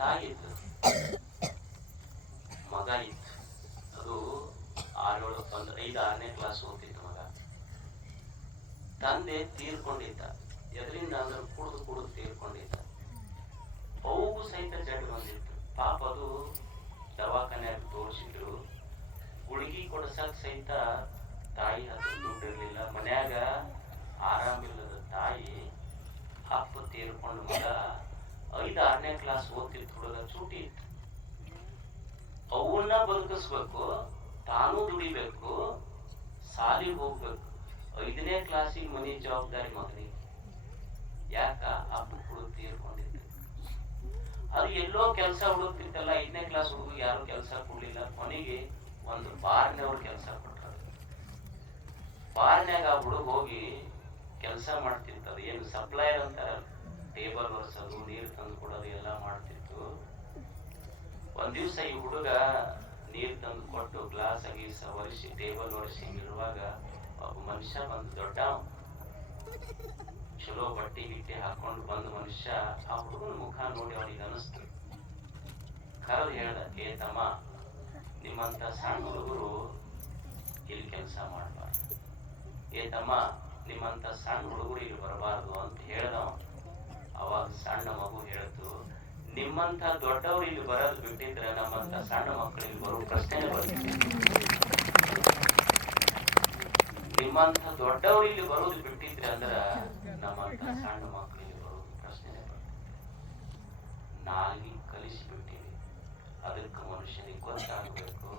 ತಾಯಿ ಇತ್ತು, ಮಗ ಇತ್ತು. ಅದು 5-6ನೇ ಕ್ಲಾಸ್ ಓದ್ತಿತ್ತು ಮಗ. ತಂದೆ ತೀರ್ಕೊಂಡಿದ್ದ. ಎದರಿಂದ ಅಂದ್ರೆ ಕುಡಿದು ತೀರ್ಕೊಂಡಿದ್ದ. ಅವಗೂ ಸಹಿತ ಜಡ್ ಬಂದಿತ್ತು. ಪಾಪ ಅದು ದವಾಖಾನ್ಯಾಗ ತೋರಿಸಿದ್ರು. ಗುಳಿಗೆ ಕೊಡ್ಸಕ್ ಸಹಿತ ತಾಯಿ ಹತ್ರ ದುಡ್ಡಿರ್ಲಿಲ್ಲ. ಮನ್ಯಾಗ ಆರಾಮಿಲ್ಲದ ತಾಯಿ, ಅಪ್ಪ ತೀರ್ಕೊಂಡು ಮಗ 5-6ನೇ ಕ್ಲಾಸ್ ಓದ್ತಿತ್ತು ಹುಡುಗ. ಚೂಟಿ ಇತ್ತು. ಅವನ್ನ ಬದುಕಿಸ್ಬೇಕು, ತಾನೂ ದುಡಿಬೇಕು, ಸಾಲಿಗೆ ಹೋಗ್ಬೇಕು. 5ನೇ ಕ್ಲಾಸಿಗೆ ಮನೆ ಜವಾಬ್ದಾರಿ ಮಗನಿಗೆ. ಯಾಕ? ಅಪ್ಪ ಹುಡುಗ ತೀರ್ಕೊಂಡಿದ್ದ. ಅದು ಎಲ್ಲೋ ಕೆಲಸ ಹುಡುಕ್ತಿತ್ತಲ್ಲ. 5ನೇ ಕ್ಲಾಸ್ ಹುಡುಗ ಯಾರು ಕೆಲಸ ಕೊಡ್ಲಿಲ್ಲ. ಕೊನೆಗೆ ಒಂದು ಬಾರ್ನವ್ರು ಕೆಲಸ ಕೊಟ್ಟರು. ಬಾರ್ನ್ಯಾಗ ಆ ಹುಡುಗ ಹೋಗಿ ಕೆಲಸ ಮಾಡ್ತಿರ್ತದ. ಏನು ಸಪ್ಲೈಯರ್ ಅಂತಾರ, ಟೇಬಲ್ ಒರೆಸೋದು, ನೀರು ತಂದು ಕೊಡೋದು ಎಲ್ಲ ಮಾಡ್ತಿತ್ತು. ಒಂದ್ ದಿವ್ಸ ಈ ಹುಡುಗ ನೀರು ತಂದು ಕೊಟ್ಟು ಗ್ಲಾಸ್ ಗೀಸ ಒರೆಸಿ ಟೇಬಲ್ ಒರೆಸಿ ಇರುವಾಗ ಒಬ್ಬ ಮನುಷ್ಯ ಬಂದು, ದೊಡ್ಡ ಚಲೋ ಬಟ್ಟೆ ಗಿಟ್ಟೆ ಹಾಕೊಂಡು ಬಂದ ಮನುಷ್ಯ ಆ ಹುಡುಗನ ಮುಖ ನೋಡಿ ಅವನಿಗೆ ಅನಿಸ್ತು. ಕರೆದು ಹೇಳ್ದ, ಏ ತಮ್ಮ, ನಿಮ್ಮಂತ ಸಣ್ಣ ಹುಡುಗರು ಇಲ್ಲಿ ಕೆಲಸ ಮಾಡಬಾರ್ದು. ಏ ತಮ್ಮ, ನಿಮ್ಮಂತ ಸಣ್ಣ ಹುಡುಗರು ಇಲ್ಲಿ ಬರಬಾರ್ದು ಅಂತ ಹೇಳ್ದವ. ಅವಾಗ ಸಣ್ಣ ಮಗು ಹೇಳ್ತು, ನಿಮ್ಮಂತ ದೊಡ್ಡವ್ರು ಇಲ್ಲಿ ಬರೋದು ಬಿಟ್ಟಿದ್ರೆ ನಮ್ಮಂತ ಸಣ್ಣ ಮಕ್ಕಳು ಇಲ್ಲಿ ಬರೋ ಪ್ರಶ್ನೆ ಬರ್ತಿದೆ. ನಿಮ್ಮಂತ ದೊಡ್ಡವ್ರು ಇಲ್ಲಿ ಬರೋದು ಬಿಟ್ಟಿದ್ರೆ ಅಂದ್ರ ನಮ್ಮಂತ ಸಣ್ಣ ಮಕ್ಕಳು ಇಲ್ಲಿ ಬರೋದು ಪ್ರಶ್ನೆ ಬರ್ತಿದೆ. ನಾಲ್ಗಿ ಕಲಿಸಿಬಿಟ್ಟಿವಿ. ಅದಕ್ಕೆ ಮನುಷ್ಯನಿಗೆ ಗೊತ್ತಾಗಬೇಕು,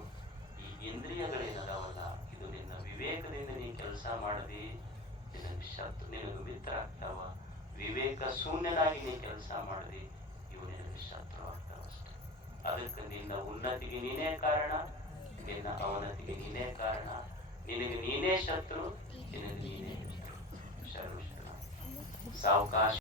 ಈ ಇಂದ್ರಿಯಗಳೇನದಾವಲ್ಲ, ಇದು ನಿನ್ನ ವಿವೇಕದಿಂದ ನೀ ಕೆಲಸ ಮಾಡದಿ, ನಿನಗೆ ಮಿತ್ರ ಆಗ್ತಾವ. ವಿವೇಕ ಶೂನ್ಯನಾಗಿ ನೀ ಕೆಲಸ ಮಾಡದಿ, ಇವು ನಿನಗೆ ಶತ್ರು ಆಗ್ತಾವ ಅಷ್ಟೆ. ಅದಕ್ಕೆ ನಿನ್ನ ಉನ್ನತಿಗೆ ನೀನೇ ಕಾರಣ, ನಿನ್ನ ಅವನತಿಗೆ ನೀನೇ ಕಾರಣ. ನಿನಗೆ ನೀನೇ ಶತ್ರು, ನಿನಗೆ ನೀನೇ ಮಿತ್ರ. ಶರಣ ಸಾವಕಾಶ